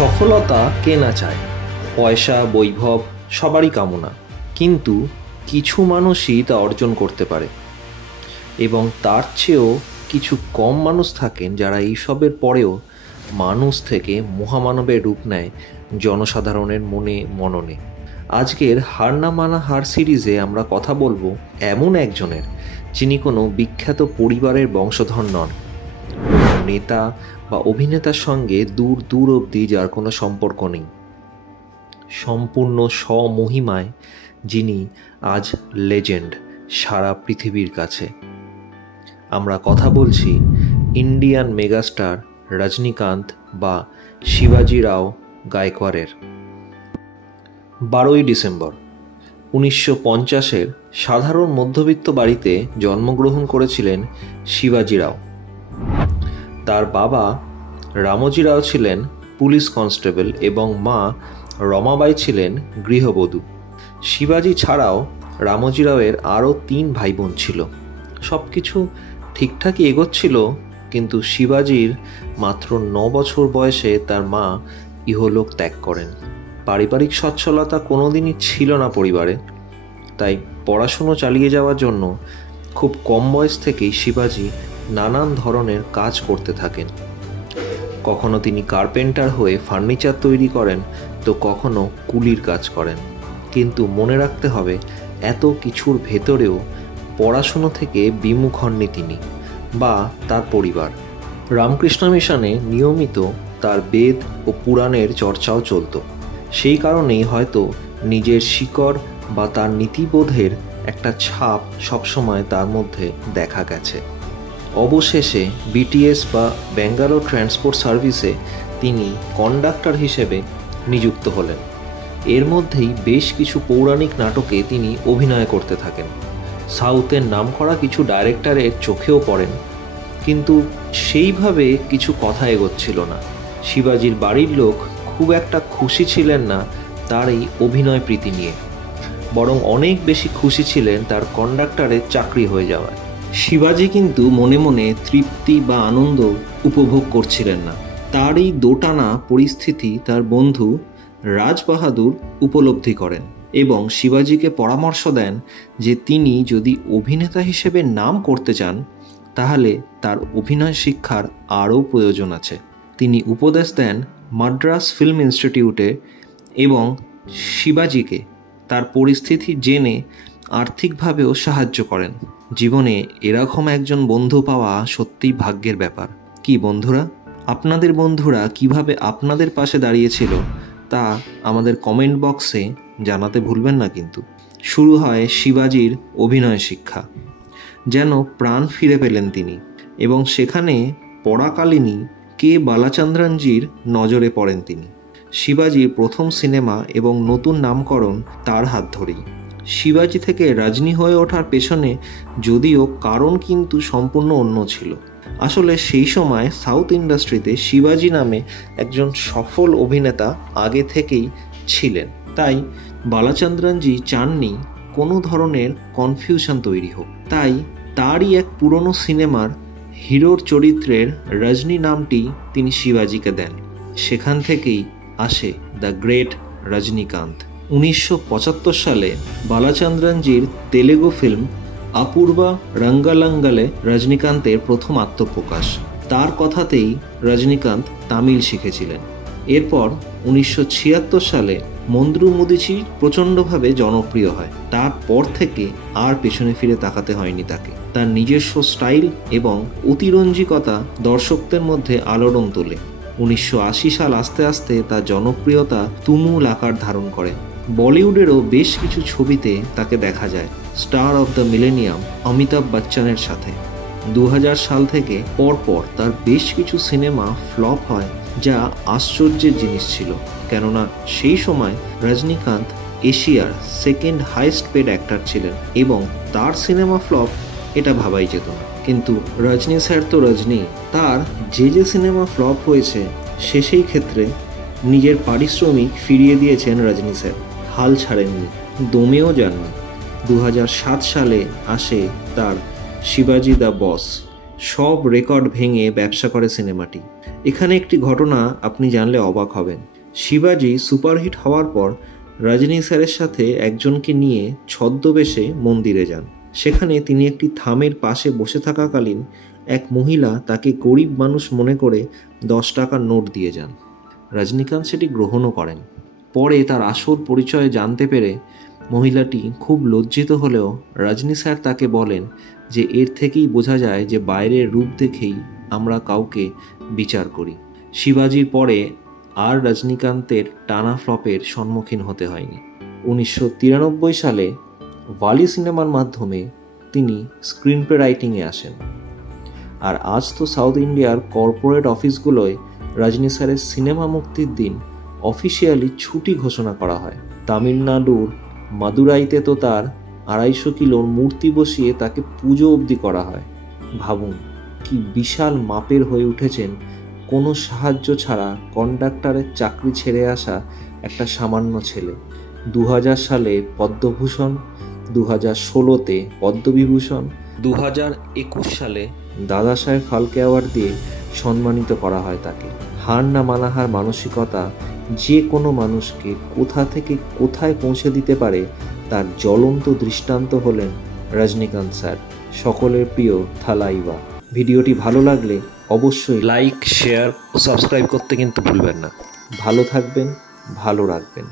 সফলতা কে না চায়, পয়সা বৈভব সবারই কামনা, কিন্তু কিছু মানুষই তা অর্জন করতে পারে এবং তার চেয়েও কিছু কম মানুষ থাকেন যারা এইসবের পরেও মানুষ থেকে মহামানবের রূপ নেয় জনসাধারণের মনে মননে। আজকের হার না মানা হার সিরিজে আমরা কথা বলবো এমন একজনের, যিনি কোনো বিখ্যাত পরিবারের বংশধর নন, নেতা বা অভিনেতার সঙ্গে দূর দূর অবধি যার কোনো সম্পর্ক নেই, সম্পূর্ণ স্বমহিমায় যিনি আজ লেজেন্ড সারা পৃথিবীর কাছে। আমরা কথা বলছি ইন্ডিয়ান মেগাস্টার রজনীকান্ত বা শিবাজি রাও গায়কোয়াড়ের। 12ই ডিসেম্বর 1950-এর সাধারণ মধ্যবিত্ত বাড়িতে জন্মগ্রহণ করেছিলেন শিবাজি রাও। তার বাবা রামজি রাও ছিলেন পুলিশ কনস্টেবল এবং মা রমাবাই ছিলেন গৃহবধূ। শিবাজি ছাড়াও রামজি রাওয়ের আরও 3 ভাই বোন ছিল। সব কিছু ঠিকঠাকই এগোচ্ছিল, কিন্তু শিবাজির মাত্র 9 বছর বয়সে তার মা ইহলোক ত্যাগ করেন। পারিবারিক সচ্ছলতা কোনোদিনই ছিল না পরিবারে, তাই পড়াশুনো চালিয়ে যাওয়ার জন্য খুব কম বয়স থেকেই শিবাজি নানান ধরনের কাজ করতে থাকেন। কখনো তিনি কার্পেন্টার হয়ে ফার্নিচার তৈরি করেন, তো কখনো কুলির কাজ করেন। কিন্তু মনে রাখতে হবে, এত কিছুর ভেতরেও পড়াশুনো থেকে বিমুখ হননি তিনি বা তার পরিবার। রামকৃষ্ণ মিশনে নিয়মিত তার বেদ ও পুরাণের চর্চাও চলত। সেই কারণেই হয়তো নিজের শিকড় বা তার নীতিবোধের একটা ছাপ সবসময় তার মধ্যে দেখা গেছে। অবশেষে বিটিএস বা ব্যাঙ্গালোর ট্রান্সপোর্ট সার্ভিসে তিনি কন্ডাক্টর হিসেবে নিযুক্ত হলেন। এর মধ্যেই বেশ কিছু পৌরাণিক নাটকে তিনি অভিনয় করতে থাকেন। সাউথের নামকরা কিছু ডাইরেক্টরের চোখেও পড়েন, কিন্তু সেইভাবে কিছু কথা এগোচ্ছিল না। শিবাজির বাড়ির লোক খুব একটা খুশি ছিলেন না তার এই অভিনয় প্রীতি নিয়ে, বরং অনেক বেশি খুশি ছিলেন তার কন্ডাক্টরের চাকরি হয়ে যাওয়ায়। শিবাজি কিন্তু মনে মনে তৃপ্তি বা আনন্দ উপভোগ করছিলেন না। তার এই দোটানা পরিস্থিতি তার বন্ধু রাজ বাহাদুর উপলব্ধি করেন এবং শিবাজিকে পরামর্শ দেন যে তিনি যদি অভিনেতা হিসেবে নাম করতে চান, তাহলে তার অভিনয় শিক্ষার আরও প্রয়োজন আছে। তিনি উপদেশ দেন মাদ্রাস ফিল্ম ইনস্টিটিউটে এবং শিবাজিকে তার পরিস্থিতি জেনে আর্থিকভাবেও সাহায্য করেন। জীবনে এরকম একজন বন্ধু পাওয়া সত্যিই ভাগ্যের ব্যাপার। কি বন্ধুরা, আপনাদের বন্ধুরা কিভাবে আপনাদের পাশে দাঁড়িয়েছিল তা আমাদের কমেন্ট বক্সে জানাতে ভুলবেন না। কিন্তু শুরু হয় শিবাজির অভিনয় শিক্ষা। যেন প্রাণ ফিরে পেলেন তিনি, এবং সেখানে পড়াকালীনই কে বালাচন্দ্রনজির নজরে পড়েন তিনি। শিবাজির প্রথম সিনেমা এবং নতুন নামকরণ তার হাত ধরেই। শিবাজি থেকে রজনী হয়ে ওঠার পেছনে যদিও কারণ কিন্তু সম্পূর্ণ অন্য ছিল। আসলে সেই সময় সাউথ ইন্ডাস্ট্রিতে শিবাজি নামে একজন সফল অভিনেতা আগে থেকেই ছিলেন, তাই বালাচন্দ্রনজি চাননি কোনো ধরনের কনফিউশন তৈরি হোক। তাই তারই এক পুরনো সিনেমার হিরোর চরিত্রের রজনী নামটি তিনি শিবাজিকে দেন। সেখান থেকেই আসে দ্য গ্রেট রজনীকান্ত। 1975 সালে বালাচন্দ্রনজির তেলেগু ফিল্ম অপূর্বা রঙ্গালঙ্গলে রজনীকান্তের প্রথম আত্মপ্রকাশ। তার কথাতেই রজনীকান্ত তামিল শিখেছিলেন। এরপর 1976 সালে মন্দ্রু মুদিচি প্রচণ্ডভাবে জনপ্রিয় হয়। তারপর থেকে আর পেছনে ফিরে তাকাতে হয়নি তাকে। তার নিজস্ব স্টাইল এবং অতিরঞ্জিকতা দর্শকদের মধ্যে আলোড়ন তোলে। 1980 সাল আস্তে আস্তে তার জনপ্রিয়তা তুমুল আকার ধারণ করে। বলিউডেরও বেশ কিছু ছবিতে তাকে দেখা যায় star of the millennium Amitabh বচ্চনের সাথে। 2000 সাল থেকে পরপর তার বেশ কিছু সিনেমা ফ্লপ হয়, যা আশ্চর্যের জিনিস ছিল, কেননা সেই সময় রজনীকান্ত এশিয়ার সেকেন্ড হাইস্ট পেড অ্যাক্টর ছিলেন এবং তার সিনেমা ফ্লপ এটা ভাবাই যেত না। কিন্তু রজনী স্যার তো রজনী, তার যে সিনেমা ফ্লপ হয়েছে সেই ক্ষেত্রে নিজের পারিশ্রমিক ফিরিয়ে দিয়েছেন রজনী স্যার। হাল ছাড়েননি, দমেও যাননি। 2007 সালে আসে তার শিবাজি দ্য বস। সব রেকর্ড ভেঙে ব্যবসা করে সিনেমাটি। এখানে একটি ঘটনা আপনি জানলে অবাক হবেন। শিবাজি সুপারহিট হওয়ার পর রজনী স্যারের সাথে একজনকে নিয়ে ছদ্মবেশে মন্দিরে যান। সেখানে তিনি একটি থামের পাশে বসে থাকাকালীন এক মহিলা তাকে গরিব মানুষ মনে করে 10 টাকার নোট দিয়ে যান। রজনীকান্ত সেটি গ্রহণও করেন। পরে তার আসল পরিচয় জানতে পেরে মহিলাটি খুব লজ্জিত হলেও রজনী স্যার তাকে বলেন যে এর থেকেই বোঝা যায় যে বাইরের রূপ দেখেই আমরা কাউকে বিচার করি। শিবাজির পরে আর রজনীকান্তের টানা ফ্লপের সম্মুখীন হতে হয়নি। 1993 সালে ওয়ালি সিনেমার মাধ্যমে তিনি স্ক্রিনপ্লে রাইটিংয়ে আসেন। আর আজ তো সাউথ ইন্ডিয়ার কর্পোরেট অফিসগুলোয় রজনী স্যারের সিনেমা মুক্তির দিন অফিসিয়ালি ছুটি ঘোষণা করা হয়। তামিলনাড়ুর মাদুরাইতে তো তার 250 কিলোর মূর্তি বসিয়ে তাকে পুজো অবধি করা হয়। ভাবুন কি বিশাল মাপের হয়ে উঠেছেন কোনো সাহায্য ছাড়া কন্ডাক্টরের চাকরি ছেড়ে আসা একটা সামান্য ছেলে। 2000 সালে পদ্মভূষণ, 2016তে পদ্মবিভূষণ, 2021 সালে দাদা সাহেব ফালকে অ্যাওয়ার্ড দিয়ে সম্মানিত করা হয় তাকে। হার না মানাহার মানসিকতা যে কোনো মানুষকে কোথা থেকে কোথায় পৌঁছে দিতে পারে তার জ্বলন্ত দৃষ্টান্ত হলেন রজনীকান্ত স্যার, সকলের প্রিয় থালাইভা। ভিডিওটি ভালো লাগলে অবশ্যই লাইক, শেয়ার ও সাবস্ক্রাইব করতে কিন্তু ভুলবেন না। ভালো থাকবেন, ভালো রাখবেন।